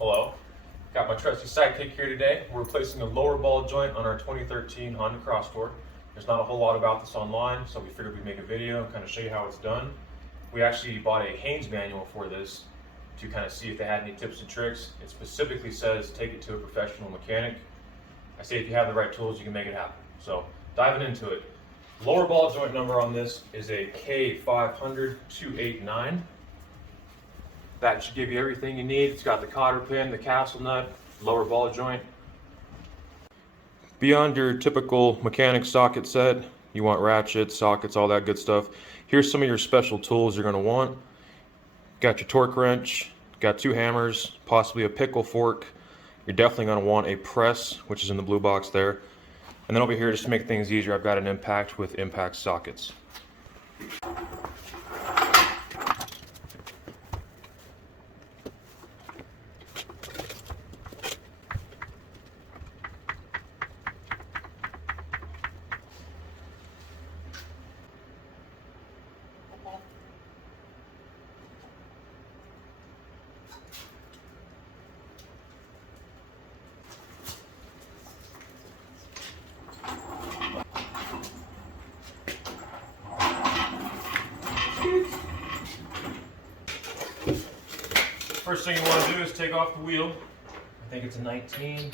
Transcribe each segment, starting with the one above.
Hello. Got my trusty sidekick here today. We're replacing a lower ball joint on our 2013 Honda Crosstour. There's not a whole lot about this online, so we figured we'd make a video and kind of show you how it's done. We actually bought a Haynes manual for this to kind of see if they had any tips and tricks. It specifically says take it to a professional mechanic. I say if you have the right tools, you can make it happen. So diving into it. Lower ball joint number on this is a K500289. That should give you everything you need. It's got the cotter pin, the castle nut, lower ball joint. Beyond your typical mechanic socket set, you want ratchets, sockets, all that good stuff. Here's some of your special tools you're going to want. Got your torque wrench, got 2 hammers, possibly a pickle fork. You're definitely going to want a press, which is in the blue box there. And then over here, just to make things easier, I've got an impact with impact sockets. First thing you want to do is take off the wheel. I think it's a 19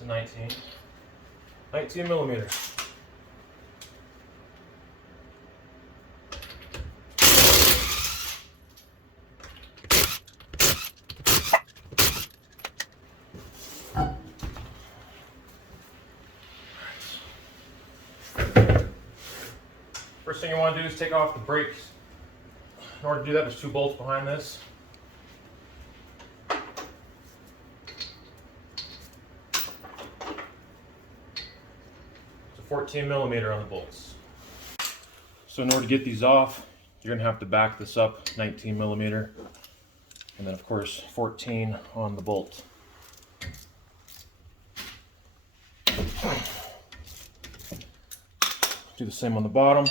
millimeter. First thing you want to do is take off the brakes. In order to do that, there's 2 bolts behind this. It's a 14 millimeter on the bolts. So in order to get these off, you're going to have to back this up 19 millimeter, and then of course 14 on the bolt. Do the same on the bottom.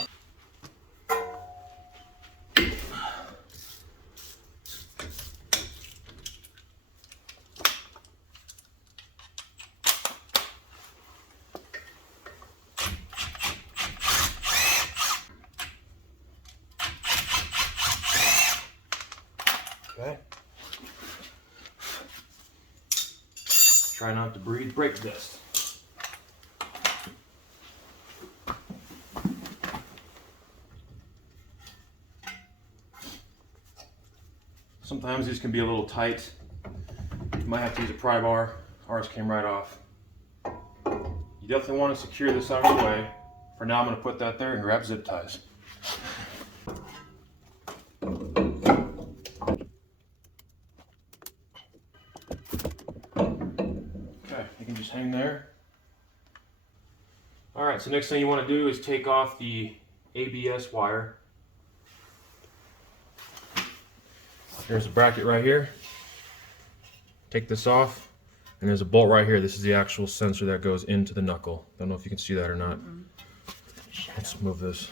Okay. Try not to breathe brake dust. Sometimes these can be a little tight. You might have to use a pry bar. Ours came right off. You definitely want to secure this out of the way. For now, I'm going to put that there and grab zip ties. Okay, you can just hang there. Alright, so next thing you want to do is take off the ABS wire. There's a bracket right here. Take this off, and there's a bolt right here. This is the actual sensor that goes into the knuckle. Don't know if you can see that or not. Let's move this.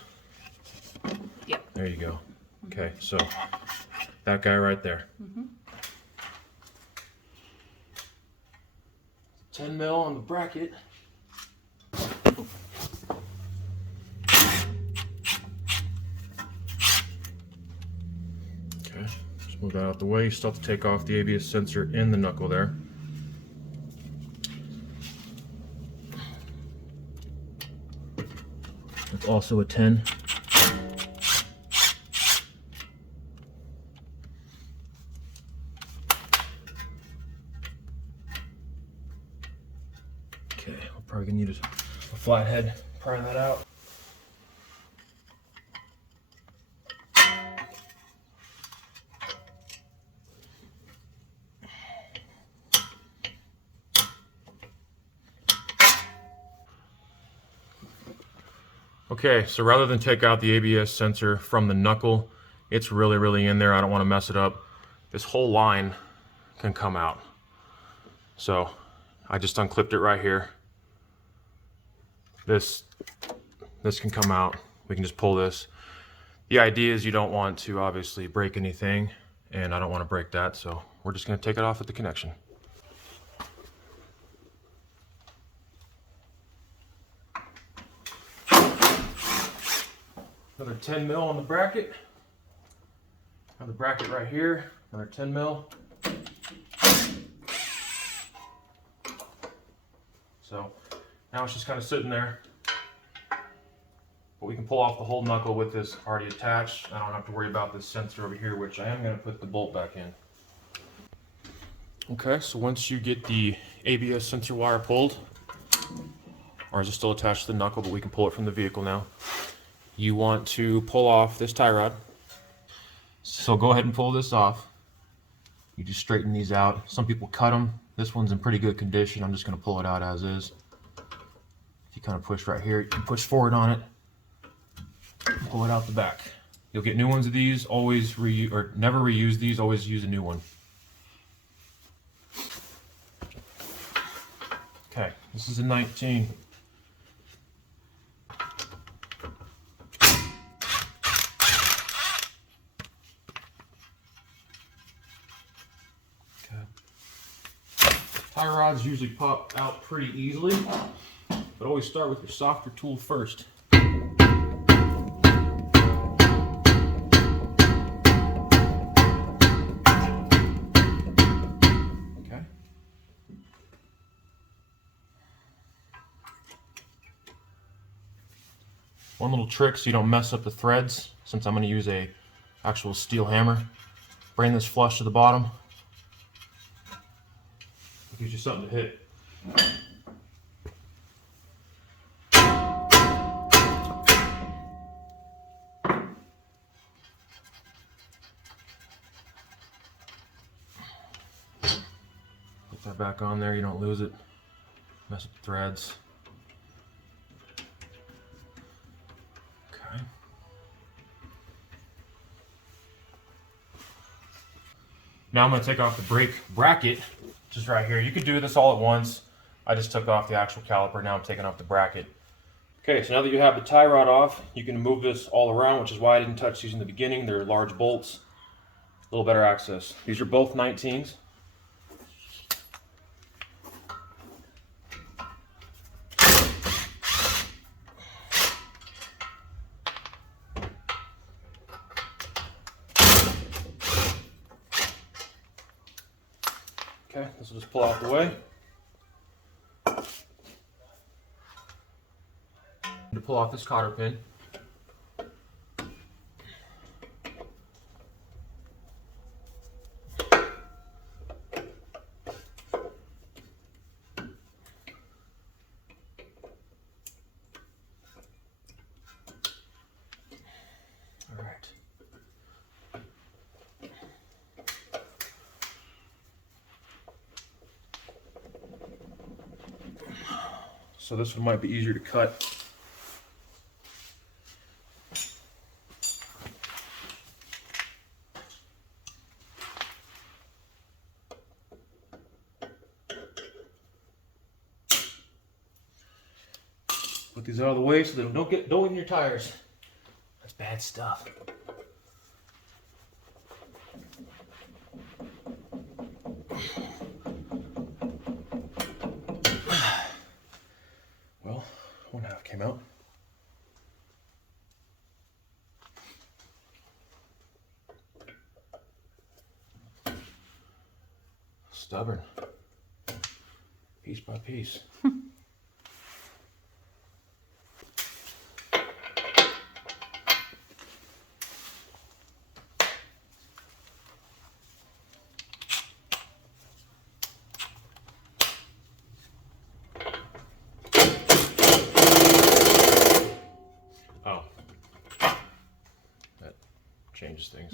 Yep. There you go. Okay, so that guy right there. 10 mil on the bracket. Okay, just move that out the way. You still have to take off the ABS sensor in the knuckle there. It's also a 10. Okay, we're probably gonna need a flathead, pry that out. Okay, so rather than take out the ABS sensor from the knuckle, it's really in there. I don't want to mess it up. This whole line can come out. So I just unclipped it right here. This can come out. We can just pull this. The idea is you don't want to obviously break anything, and I don't want to break that, so we're just going to take it off at the connection. Another 10 mil on the bracket. Another bracket right here. Another 10 mil. So now it's just kind of sitting there. But we can pull off the whole knuckle with this already attached. I don't have to worry about this sensor over here, which I am going to put the bolt back in. Okay, so once you get the ABS sensor wire pulled, ours is still attached to the knuckle, but we can pull it from the vehicle now. You want to pull off this tie rod. So go ahead and pull this off. You just straighten these out. Some people cut them. This one's in pretty good condition. I'm just going to pull it out as is. If you kind of push right here, you can push forward on it. Pull it out the back. You'll get new ones of these. Always never reuse these. Always use a new one. Okay, this is a 19. Tie rods usually pop out pretty easily, but always start with your softer tool first. Okay. One little trick so you don't mess up the threads, since I'm going to use a actual steel hammer. Bring this flush to the bottom. Gives you something to hit. Get that back on there, you don't lose it. Mess up the threads. Okay. Now I'm going to take off the brake bracket. Just right here. You could do this all at once. I just took off the actual caliper. Now I'm taking off the bracket. Okay, so now that you have the tie rod off, you can move this all around, which is why I didn't touch these in the beginning. They're large bolts. A little better access. These are both 19s. Okay, this will just pull out the way. To pull off this cotter pin. All right. So this one might be easier to cut. Put these out of the way so they don't get dough in your tires. That's bad stuff. Well, one half came out. Stubborn. Piece by piece. Oh. That changes things.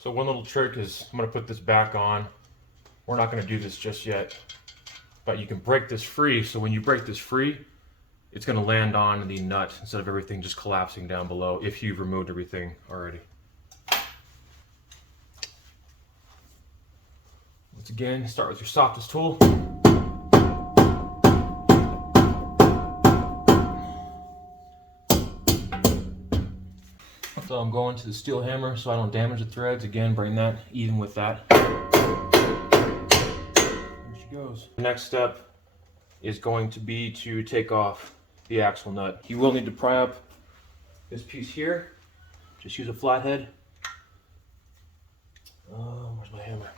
So one little trick is I'm going to put this back on. We're not going to do this just yet, but you can break this free. So when you break this free, it's going to land on the nut instead of everything just collapsing down below if you've removed everything already. Once again, start with your softest tool. So I'm going to the steel hammer so I don't damage the threads. Again, bring that even with that. goes. The next step is going to be to take off the axle nut. You will need to pry up this piece here. Just use a flathead. Where's my hammer?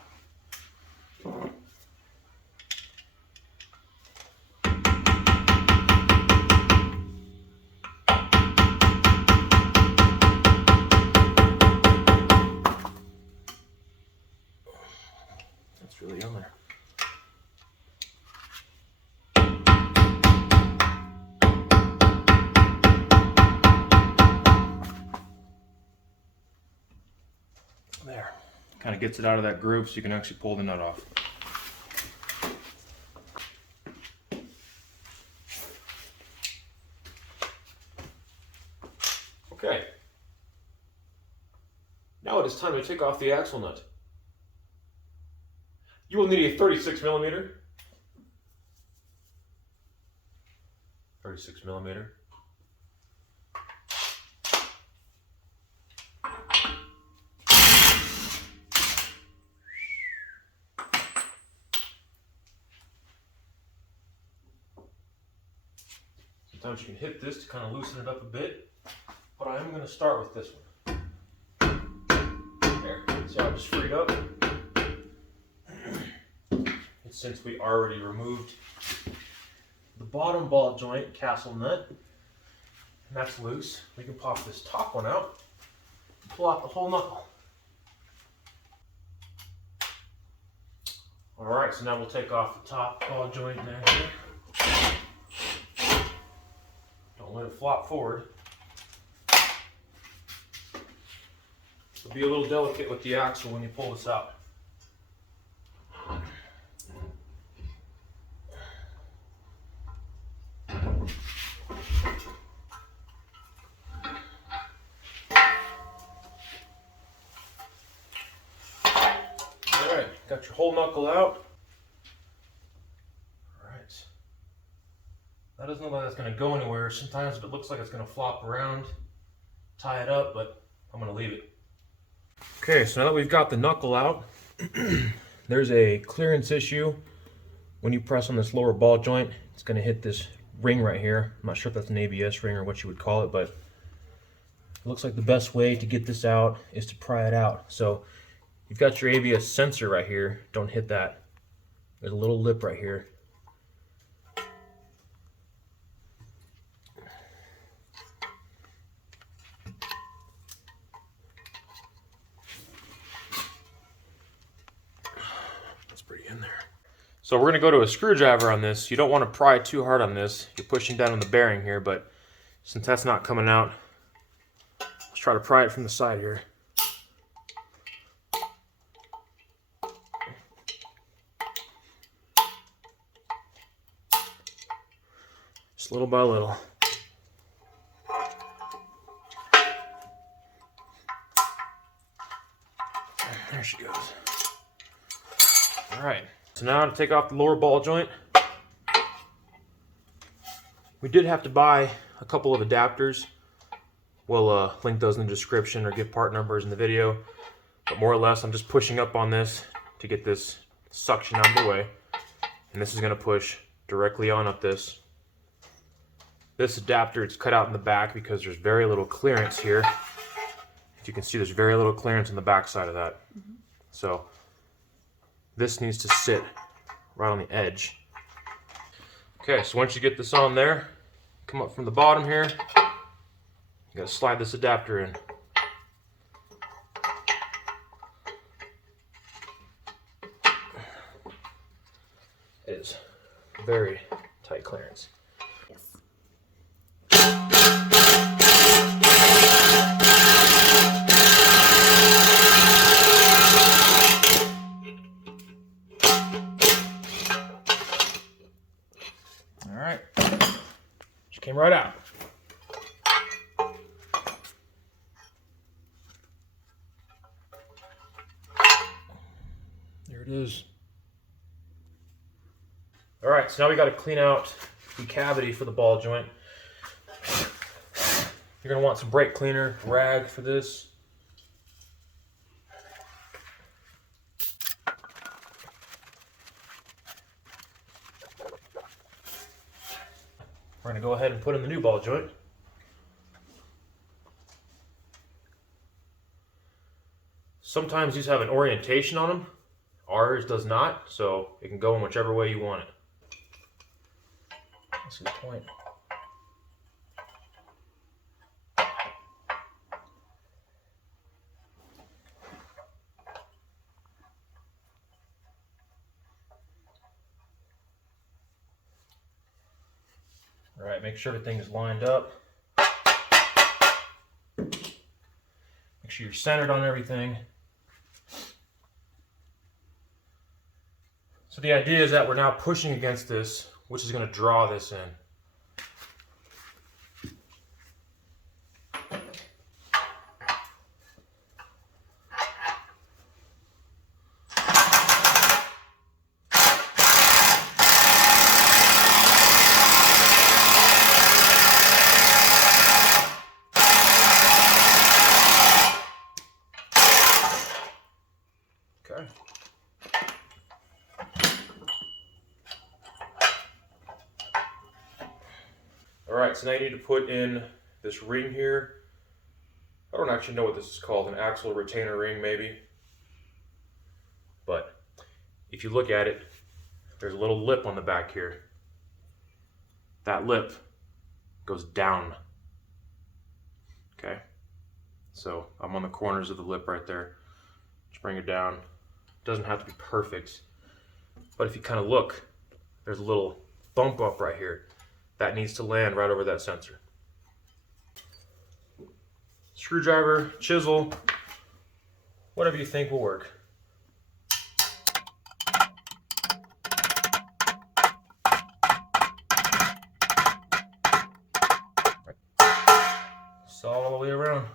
That's really on there. There. Kind of gets it out of that groove so you can actually pull the nut off. Okay. Now it is time to take off the axle nut. You will need a 36 millimeter. 36 millimeter. Sometimes you can hit this to kind of loosen it up a bit, but I am going to start with this one. There, see how it just freed up? And since we already removed the bottom ball joint castle nut, and that's loose, we can pop this top one out and pull out the whole knuckle. Alright, so now we'll take off the top ball joint there. Don't let it flop forward. So be a little delicate with the axle when you pull this out. Alright, got your whole knuckle out. Alright. That doesn't look like that's going to go anywhere. Sometimes it looks like it's going to flop around, tie it up, but I'm going to leave it. Okay, so now that we've got the knuckle out, there's a clearance issue. When you press on this lower ball joint, it's going to hit this ring right here. I'm not sure if that's an ABS ring or what you would call it, but it looks like the best way to get this out is to pry it out. So you've got your ABS sensor right here. Don't hit that. There's a little lip right here. In there. So we're going to go to a screwdriver on this. You don't want to pry too hard on this. You're pushing down on the bearing here, but since that's not coming out, let's try to pry it from the side here. Just little by little. There she goes. Alright, so now to take off the lower ball joint, we did have to buy a couple of adapters. We'll link those in the description or give part numbers in the video. But more or less, I'm just pushing up on this to get this suction out of the way. And this is going to push directly on up this. This adapter, it's cut out in the back because there's very little clearance here. If you can see, there's very little clearance on the back side of that. So this needs to sit right on the edge. Okay, so once you get this on there, come up from the bottom here, you gotta slide this adapter in. It is very tight clearance. Yes. Alright, just came right out. There it is. Alright, so now we got to clean out the cavity for the ball joint. You're going to want some brake cleaner, rag for this. We're going to go ahead and put in the new ball joint. Sometimes these have an orientation on them. Ours does not, so it can go in whichever way you want it. Let's see the point. All right, make sure everything is lined up. Make sure you're centered on everything. So the idea is that we're now pushing against this, which is going to draw this in. Okay. Alright, so now you need to put in this ring here. I don't actually know what this is called, an axle retainer ring maybe. But if you look at it, there's a little lip on the back here. That lip goes down. Okay, so I'm on the corners of the lip right there. Just bring it down. Doesn't have to be perfect, but if you kind of look, there's a little bump up right here. That needs to land right over that sensor. Screwdriver, chisel, whatever you think will work. Saw all the way around.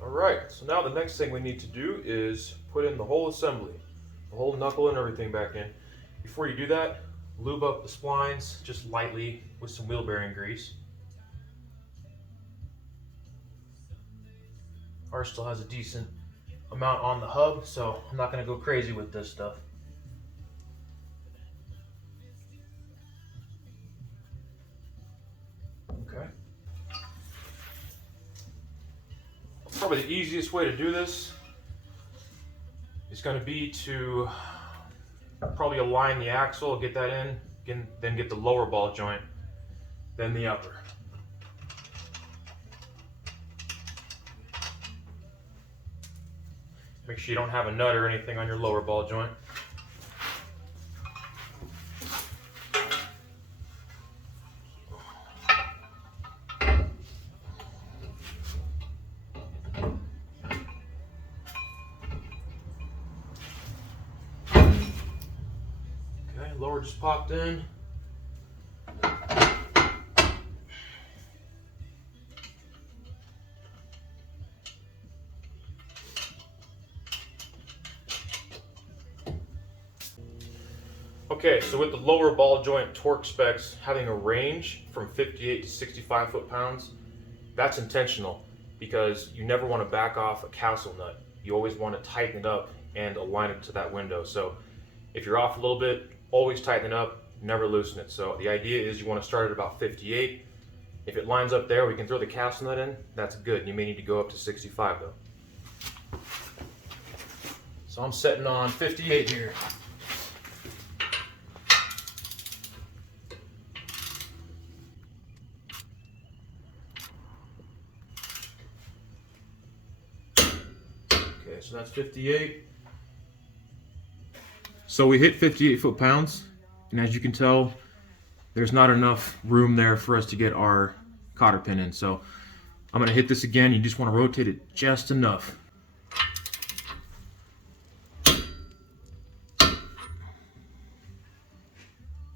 Alright, so now the next thing we need to do is put in the whole assembly. The whole knuckle and everything back in. Before you do that, lube up the splines just lightly with some wheel bearing grease. Ours still has a decent amount on the hub, so I'm not going to go crazy with this stuff. Okay. Probably the easiest way to do this is going to be to probably align the axle, get that in, then get the lower ball joint, then the upper. Make sure you don't have a nut or anything on your lower ball joint. Lower just popped in. Okay, so with the lower ball joint torque specs having a range from 58 to 65 foot-pounds, that's intentional because you never want to back off a castle nut. You always want to tighten it up and align it to that window. So if you're off a little bit, always tighten it up, never loosen it. So the idea is you want to start at about 58. If it lines up there, we can throw the castle nut in. That's good. You may need to go up to 65 though. So I'm setting on 58 here. Okay, so that's 58. So we hit 58 foot-pounds, and as you can tell, there's not enough room there for us to get our cotter pin in. So I'm going to hit this again. You just want to rotate it just enough.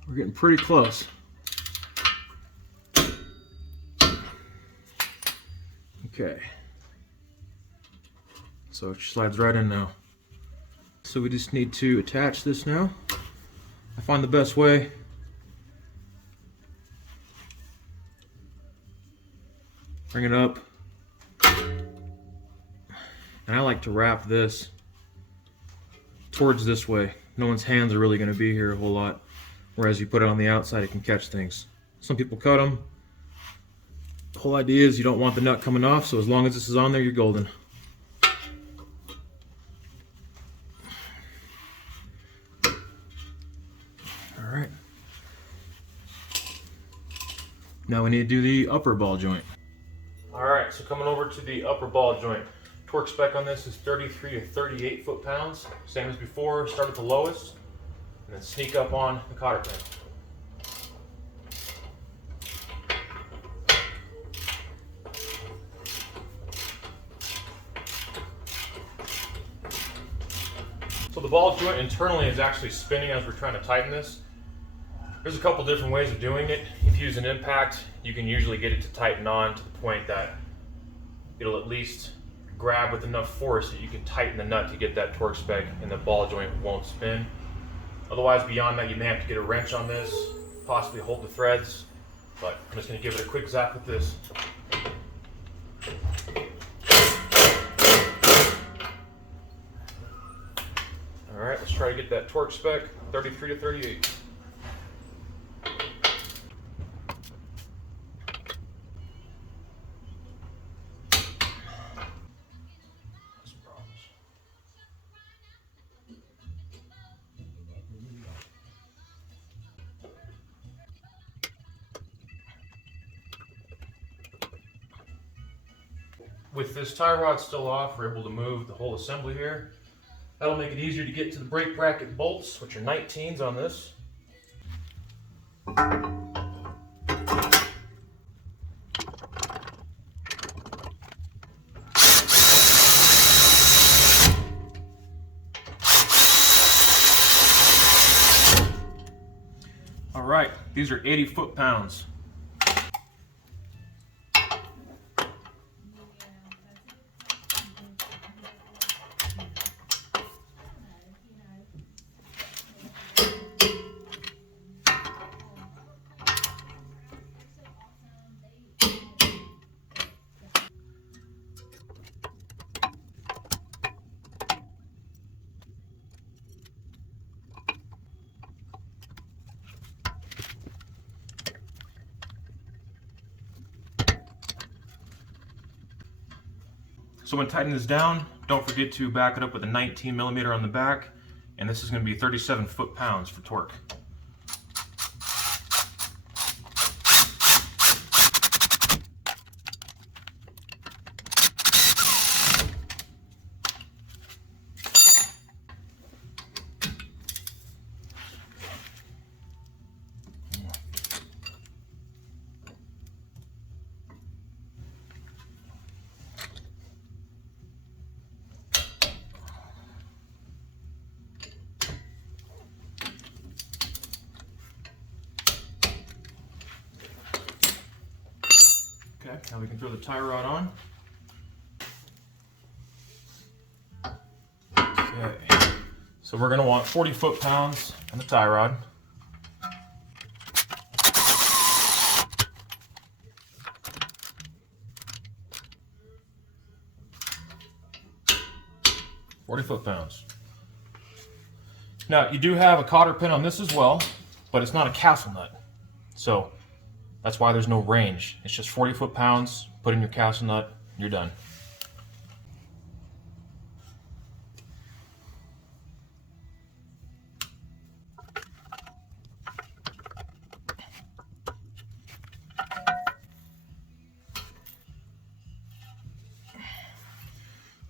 We're getting pretty close. Okay. So it slides right in now. So we just need to attach this now. I find the best way. Bring it up. And I like to wrap this towards this way. No one's hands are really going to be here a whole lot whereas you put it on the outside, it can catch things. Some people cut them. The whole idea is you don't want the nut coming off, so as long as this is on there, you're golden. Alright. Now we need to do the upper ball joint. Alright, so coming over to the upper ball joint. Torque spec on this is 33 to 38 foot-pounds. Same as before, start at the lowest, and then sneak up on the cotter pin. So the ball joint internally is actually spinning as we're trying to tighten this. There's a couple different ways of doing it. If you use an impact, you can usually get it to tighten on to the point that it'll at least grab with enough force that you can tighten the nut to get that torque spec and the ball joint won't spin. Otherwise, beyond that, you may have to get a wrench on this, possibly hold the threads, but I'm just going to give it a quick zap with this. Alright, let's try to get that torque spec, 33 to 38. With this tie rod still off, we're able to move the whole assembly here. That'll make it easier to get to the brake bracket bolts, which are 19s on this. All right, these are 80 foot-pounds. So when tightening this down, don't forget to back it up with a 19mm on the back, and this is going to be 37 foot-pounds for torque. Okay, now we can throw the tie rod on. Okay, so we're going to want 40 foot-pounds on the tie rod. £40 Now you do have a cotter pin on this as well, but it's not a castle nut. So that's why there's no range. It's just 40 foot-pounds, put in your castle nut, you're done.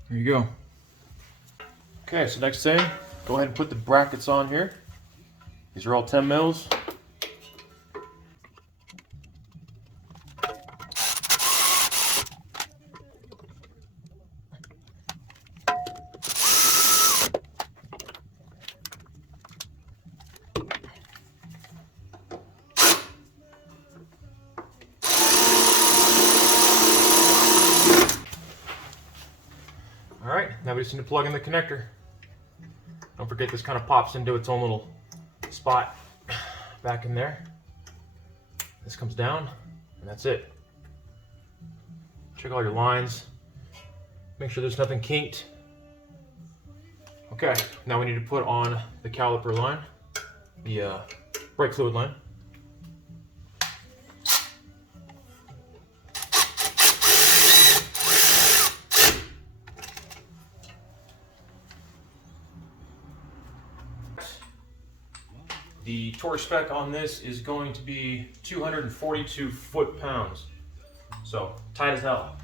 There you go. Okay, so next thing, go ahead and put the brackets on here. These are all 10 mils. Alright, now we just need to plug in the connector. Don't forget this kind of pops into its own little spot back in there. This comes down, and that's it. Check all your lines. Make sure there's nothing kinked. Okay, now we need to put on the caliper line, the brake fluid line. The torque spec on this is going to be 242 foot-pounds. So, tight as hell.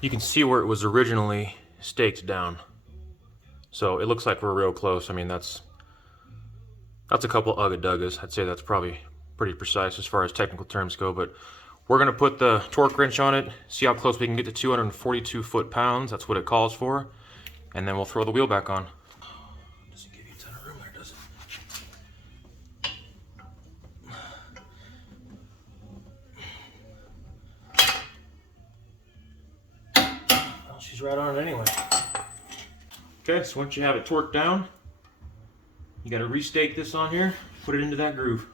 You can see where it was originally staked down. So it looks like we're real close. I mean, that's a couple ugga-duggas. I'd say that's probably pretty precise as far as technical terms go, but we're gonna put the torque wrench on it, see how close we can get to 242 foot-pounds. That's what it calls for. And then we'll throw the wheel back on. Doesn't give you a ton of room there, does it? Well, she's right on it anyway. Okay, so once you have it torqued down, you gotta restake this on here, put it into that groove.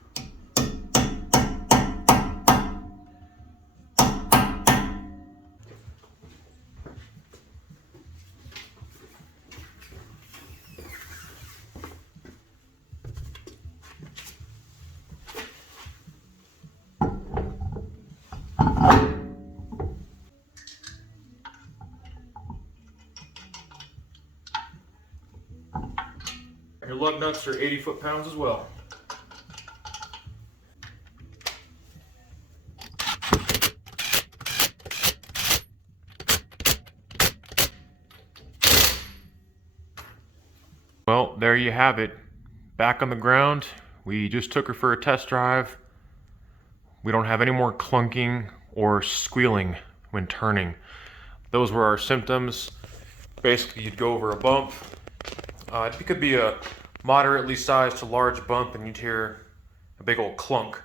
Your lug nuts are 80 foot-pounds as well. Well, there you have it. Back on the ground. We just took her for a test drive. We don't have any more clunking or squealing when turning. Those were our symptoms. Basically, you'd go over a bump. It could be a moderately sized to large bump and you'd hear a big old clunk.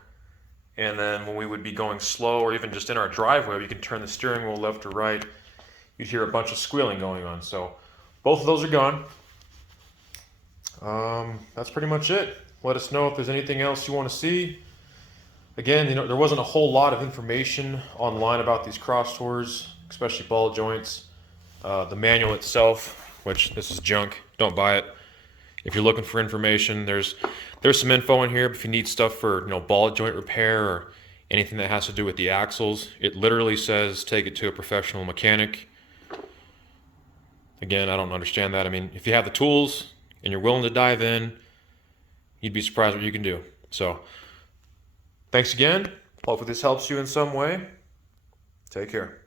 And then when we would be going slow or even just in our driveway, you can turn the steering wheel left or right, you'd hear a bunch of squealing going on. So both of those are gone. That's pretty much it. Let us know if there's anything else you want to see. Again, you know, there wasn't a whole lot of information online about these Crosstours, especially ball joints. The manual itself, which this is junk, don't buy it. If you're looking for information, there's some info in here. But if you need stuff for, you know, ball joint repair or anything that has to do with the axles, it literally says take it to a professional mechanic. Again, I don't understand that. I mean, if you have the tools and you're willing to dive in, you'd be surprised what you can do. So, thanks again. Hopefully this helps you in some way. Take care.